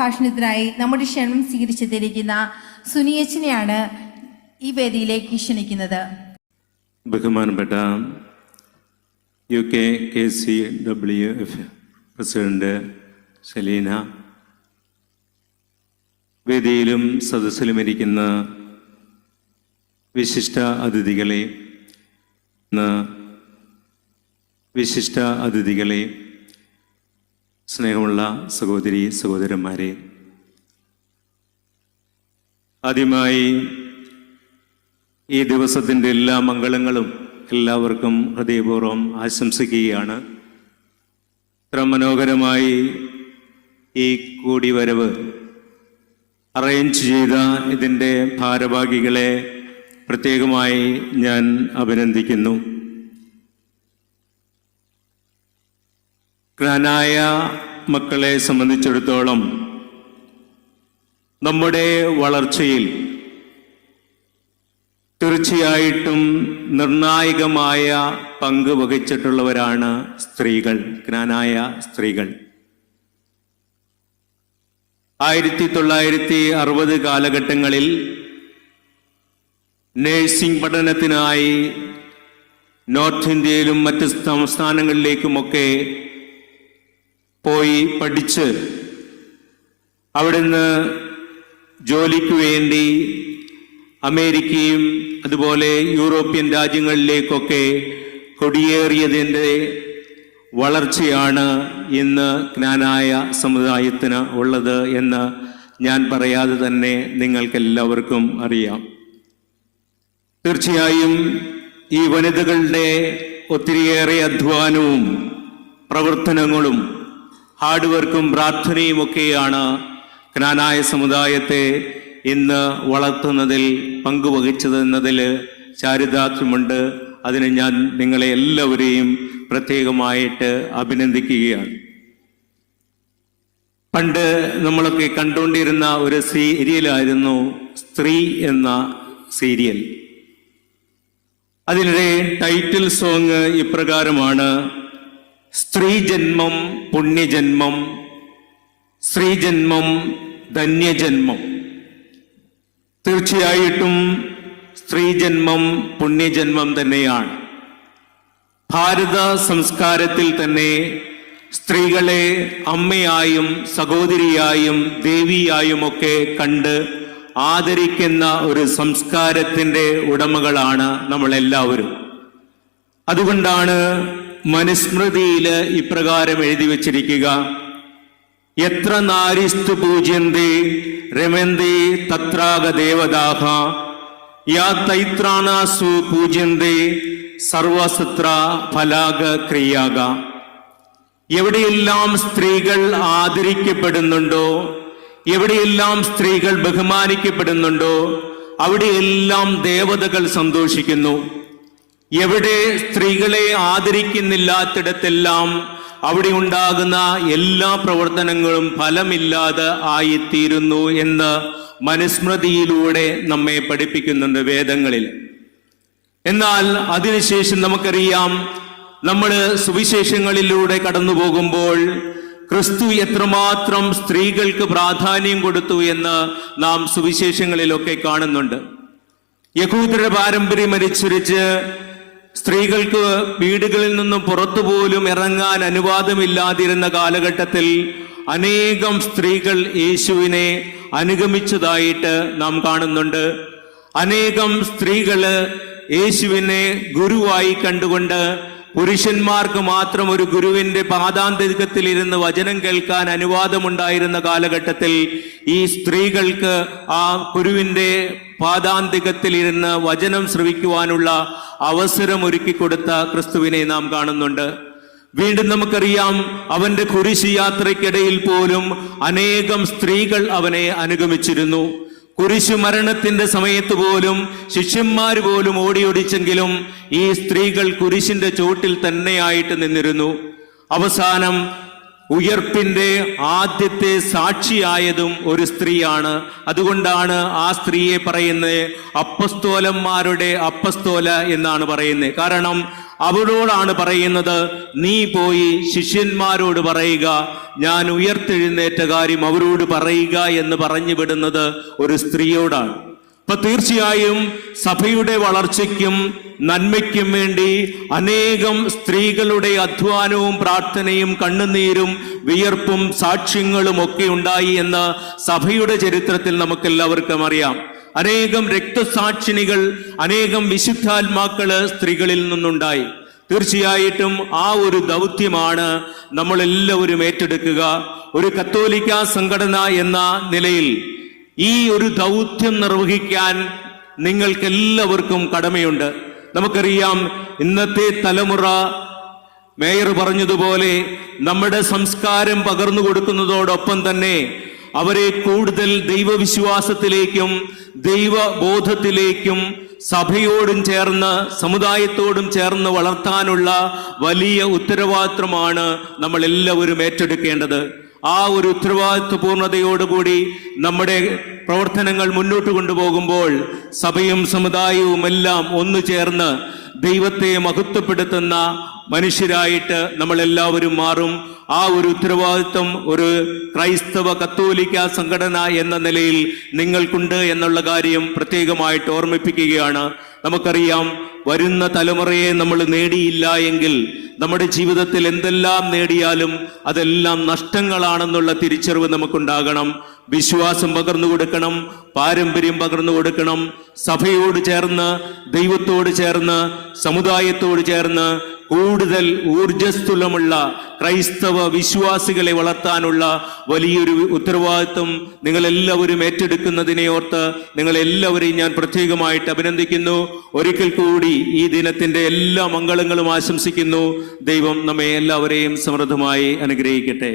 പ്രഭാഷണത്തിനായി നമ്മുടെ ക്ഷണം സ്വീകരിച്ചെത്തിയിരിക്കുന്ന സുനിയച്ചനെയാണ് ഈ വേദിയിലേക്ക് ക്ഷണിക്കുന്നത്. ബഹുമാനപ്പെട്ട UKKCWF പ്രസിഡന്റ് സെലീന, വേദിയിലും സദസ്സിലുമിരിക്കുന്ന വിശിഷ്ട അതിഥികളെ, സ്നേഹമുള്ള സഹോദരി സഹോദരന്മാരെ, ആദ്യമായി ഈ ദിവസത്തിൻ്റെ എല്ലാ മംഗളങ്ങളും എല്ലാവർക്കും ഹൃദയപൂർവ്വം ആശംസിക്കുകയാണ്. ഇത്ര മനോഹരമായി ഈ കൂടിവരവ് അറേഞ്ച് ചെയ്ത ഇതിൻ്റെ ഭാരവാഹികളെ പ്രത്യേകമായി ഞാൻ അഭിനന്ദിക്കുന്നു. ജ്ഞാനായ മക്കളെ സംബന്ധിച്ചിടത്തോളം നമ്മുടെ വളർച്ചയിൽ തീർച്ചയായിട്ടും നിർണായകമായ പങ്ക് വഹിച്ചിട്ടുള്ളവരാണ് സ്ത്രീകൾ, ജ്ഞാനായ സ്ത്രീകൾ. 1960 കാലഘട്ടങ്ങളിൽ നേഴ്സിംഗ് പഠനത്തിനായി നോർത്ത് ഇന്ത്യയിലും മറ്റ് സംസ്ഥാനങ്ങളിലേക്കുമൊക്കെ പോയി പഠിച്ച് അവിടുന്ന് ജോലിക്ക് വേണ്ടി അമേരിക്കയും അതുപോലെ യൂറോപ്യൻ രാജ്യങ്ങളിലേക്കൊക്കെ കൊടിയേറിയതിൻ്റെ വളർച്ചയാണ് ഇന്ന് ജ്ഞാനായ സമുദായത്തിന് ഉള്ളത് എന്ന് ഞാൻ പറയാതെ തന്നെ നിങ്ങൾക്കെല്ലാവർക്കും അറിയാം. തീർച്ചയായും ഈ വനിതകളുടെ ഒത്തിരിയേറെ അധ്വാനവും പ്രവർത്തനങ്ങളും ഹാർഡ് വർക്കും പ്രാർത്ഥനയുമൊക്കെയാണ് ജ്ഞാനായ സമുദായത്തെ ഇന്ന് വളർത്തുന്നതിൽ പങ്കുവഹിച്ചതെന്നതിൽ ചാരിതാർത്ഥ്യമുണ്ട്. അതിന് ഞാൻ നിങ്ങളെ എല്ലാവരെയും പ്രത്യേകമായിട്ട് അഭിനന്ദിക്കുകയാണ്. പണ്ട് നമ്മളൊക്കെ കണ്ടുകൊണ്ടിരുന്ന ഒരു സീരിയലായിരുന്നു സ്ത്രീ എന്ന സീരിയൽ. അതിലെ ടൈറ്റിൽ സോങ് ഇപ്രകാരമാണ്: സ്ത്രീജന്മം പുണ്യജന്മം, സ്ത്രീജന്മം ധന്യജന്മം. തീർച്ചയായിട്ടും സ്ത്രീജന്മം പുണ്യജന്മം തന്നെയാണ്. ഭാരത സംസ്കാരത്തിൽ തന്നെ സ്ത്രീകളെ അമ്മയായും സഹോദരിയായും ദേവിയായുമൊക്കെ കണ്ട് ആദരിക്കുന്ന ഒരു സംസ്കാരത്തിൻ്റെ ഉടമകളാണ് നമ്മളെല്ലാവരും. അതുകൊണ്ടാണ് മനുസ്മൃതിയിൽ ഇപ്രകാരം എഴുതി വച്ചിരിക്കുക: എത്ര നാരിസ്തു പൂജ്യന്തേ രമന്തേ തത്രാഗ ദേവതാഹ യാ തൈത്രാണാസു പൂജ്യന്തേ സർവസത്ര ഫലാഗ ക്രിയാഗ. എവിടെയെല്ലാം സ്ത്രീകൾ ആദരിക്കപ്പെടുന്നുണ്ടോ, എവിടെയെല്ലാം സ്ത്രീകൾ ബഹുമാനിക്കപ്പെടുന്നുണ്ടോ, അവിടെയെല്ലാം ദേവതകൾ സന്തോഷിക്കുന്നു. എവിടെ സ്ത്രീകളെ ആദരിക്കുന്നില്ലാത്തിടത്തെല്ലാം അവിടെ ഉണ്ടാകുന്ന എല്ലാ പ്രവർത്തനങ്ങളും ഫലമില്ലാതെ ആയിത്തീരുന്നു എന്ന് മനുസ്മൃതിയിലൂടെ നമ്മെ പഠിപ്പിക്കുന്നുണ്ട് വേദങ്ങളിൽ. എന്നാൽ അതിനുശേഷം നമുക്കറിയാം, നമ്മൾ സുവിശേഷങ്ങളിലൂടെ കടന്നു പോകുമ്പോൾ ക്രിസ്തു എത്രമാത്രം സ്ത്രീകൾക്ക് പ്രാധാന്യം കൊടുത്തു എന്ന് നാം സുവിശേഷങ്ങളിലൊക്കെ കാണുന്നുണ്ട്. യഹൂദരുടെ പാരമ്പര്യം അനുസരിച്ച് സ്ത്രീകൾക്ക് വീടുകളിൽ നിന്നും പുറത്തുപോലും ഇറങ്ങാൻ അനുവാദമില്ലാതിരുന്ന കാലഘട്ടത്തിൽ അനേകം സ്ത്രീകൾ യേശുവിനെ അനുഗമിച്ചതായിട്ട് നാം കാണുന്നുണ്ട്. അനേകം സ്ത്രീകള് യേശുവിനെ ഗുരുവായി കണ്ടുകൊണ്ട് പുരുഷന്മാർക്ക് മാത്രം ഒരു ഗുരുവിന്റെ പാദാന്തികത്തിൽ ഇരുന്ന് വചനം കേൾക്കാൻ അനുവാദമുണ്ടായിരുന്ന കാലഘട്ടത്തിൽ ഈ സ്ത്രീകൾക്ക് ആ ഗുരുവിന്റെ പാദാന്തികത്തിൽ ഇരുന്ന് വചനം ശ്രവിക്കുവാനുള്ള അവസരം ഒരുക്കി കൊടുത്ത ക്രിസ്തുവിനെ നാം കാണുന്നുണ്ട്. വീണ്ടും നമുക്കറിയാം, അവന്റെ കുരിശ് യാത്രയ്ക്കിടയിൽ പോലും അനേകം സ്ത്രീകൾ അവനെ അനുഗമിച്ചിരുന്നു. കുരിശു മരണത്തിന്റെ സമയത്ത് പോലും ശിഷ്യന്മാർ പോലും ഓടിയൊടിച്ചെങ്കിലും ഈ സ്ത്രീകൾ കുരിശിന്റെ ചോട്ടിൽ തന്നെയായിട്ട് നിന്നിരുന്നു. അവസാനം ഉയർപ്പിന്റെ ആദ്യത്തെ സാക്ഷിയായതും ഒരു സ്ത്രീയാണ്. അതുകൊണ്ടാണ് ആ സ്ത്രീയെ പറയുന്നത് അപ്പസ്തോലന്മാരുടെ അപ്പസ്തോല എന്നാണ് പറയുന്നത്. കാരണം അവരോടാണ് പറയുന്നത്, നീ പോയി ശിഷ്യന്മാരോട് പറയുക, ഞാൻ ഉയർത്തെഴുന്നേറ്റ കാര്യം അവരോട് പറയുക എന്ന് പറഞ്ഞു വിടുന്നത് ഒരു സ്ത്രീയോടാണ്. അപ്പൊ തീർച്ചയായും സഭയുടെ വളർച്ചയ്ക്കും നന്മയ്ക്കും വേണ്ടി അനേകം സ്ത്രീകളുടെ അധ്വാനവും പ്രാർത്ഥനയും കണ്ണുനീരും വിയർപ്പും സാക്ഷ്യങ്ങളും ഒക്കെ ഉണ്ടായി എന്ന് സഭയുടെ ചരിത്രത്തിൽ നമുക്കെല്ലാവർക്കും അറിയാം. അനേകം രക്തസാക്ഷിണികൾ, അനേകം വിശുദ്ധാത്മാക്കള് സ്ത്രീകളിൽ നിന്നുണ്ടായി. തീർച്ചയായിട്ടും ആ ഒരു ദൗത്യമാണ് നമ്മളെല്ലാവരും ഏറ്റെടുക്കുക. ഒരു കത്തോലിക്ക സംഘടന എന്ന നിലയിൽ ഈ ഒരു ദൗത്യം നിർവഹിക്കാൻ നിങ്ങൾക്കെല്ലാവർക്കും കടമയുണ്ട്. നമുക്കറിയാം, ഇന്നത്തെ തലമുറ മേയർ പറഞ്ഞതുപോലെ നമ്മുടെ സംസ്കാരം പകർന്നു കൊടുക്കുന്നതോടൊപ്പം തന്നെ അവരെ കൂടുതൽ ദൈവവിശ്വാസത്തിലേക്കും ദൈവബോധത്തിലേക്കും സഭയോടും ചേർന്ന് സമുദായത്തോടും ചേർന്ന് വളർത്താനുള്ള വലിയ ഉത്തരവാദിത്വമാണ് നമ്മൾ എല്ലാവരും ഏറ്റെടുക്കേണ്ടത്. ആ ഒരു ഉത്തരവാദിത്വ പൂർണ്ണതയോടുകൂടി നമ്മുടെ പ്രവർത്തനങ്ങൾ മുന്നോട്ട് കൊണ്ടുപോകുമ്പോൾ സഭയും സമുദായവും എല്ലാം ഒന്നു ചേർന്ന് ദൈവത്തെ മഹത്വപ്പെടുത്തുന്ന മനുഷ്യരായിട്ട് നമ്മളെല്ലാവരും മാറും. ആ ഒരു ഉത്തരവാദിത്വം ഒരു ക്രൈസ്തവ കത്തോലിക്ക സംഘടന എന്ന നിലയിൽ നിങ്ങൾക്കുണ്ട് എന്നുള്ള കാര്യം പ്രത്യേകമായിട്ട് ഓർമ്മിപ്പിക്കുകയാണ്. നമുക്കറിയാം, വരുന്ന തലമുറയെ നമ്മൾ നേടിയില്ല എങ്കിൽ നമ്മുടെ ജീവിതത്തിൽ എന്തെല്ലാം നേടിയാലും അതെല്ലാം നഷ്ടങ്ങളാണെന്നുള്ള തിരിച്ചറിവ് നമുക്കുണ്ടാകണം. വിശ്വാസം പകർന്നു കൊടുക്കണം, പാരമ്പര്യം പകർന്നു കൊടുക്കണം. സഭയോട് ചേർന്ന്, ദൈവത്തോട് ചേർന്ന്, സമുദായത്തോട് ചേർന്ന് കൂടുതൽ ഊർജസ്വലമുള്ള ക്രൈസ്തവ വിശ്വാസികളെ വളർത്താനുള്ള വലിയൊരു ഉത്തരവാദിത്വം നിങ്ങളെല്ലാവരും ഏറ്റെടുക്കുന്നതിനെ ഓർത്ത് നിങ്ങളെല്ലാവരെയും ഞാൻ പ്രത്യേകമായിട്ട് അഭിനന്ദിക്കുന്നു. ഒരിക്കൽ കൂടി ഈ ദിനത്തിന്റെ എല്ലാ മംഗളങ്ങളും ആശംസിക്കുന്നു. ദൈവം നമ്മെ എല്ലാവരെയും സമൃദ്ധമായി അനുഗ്രഹിക്കട്ടെ.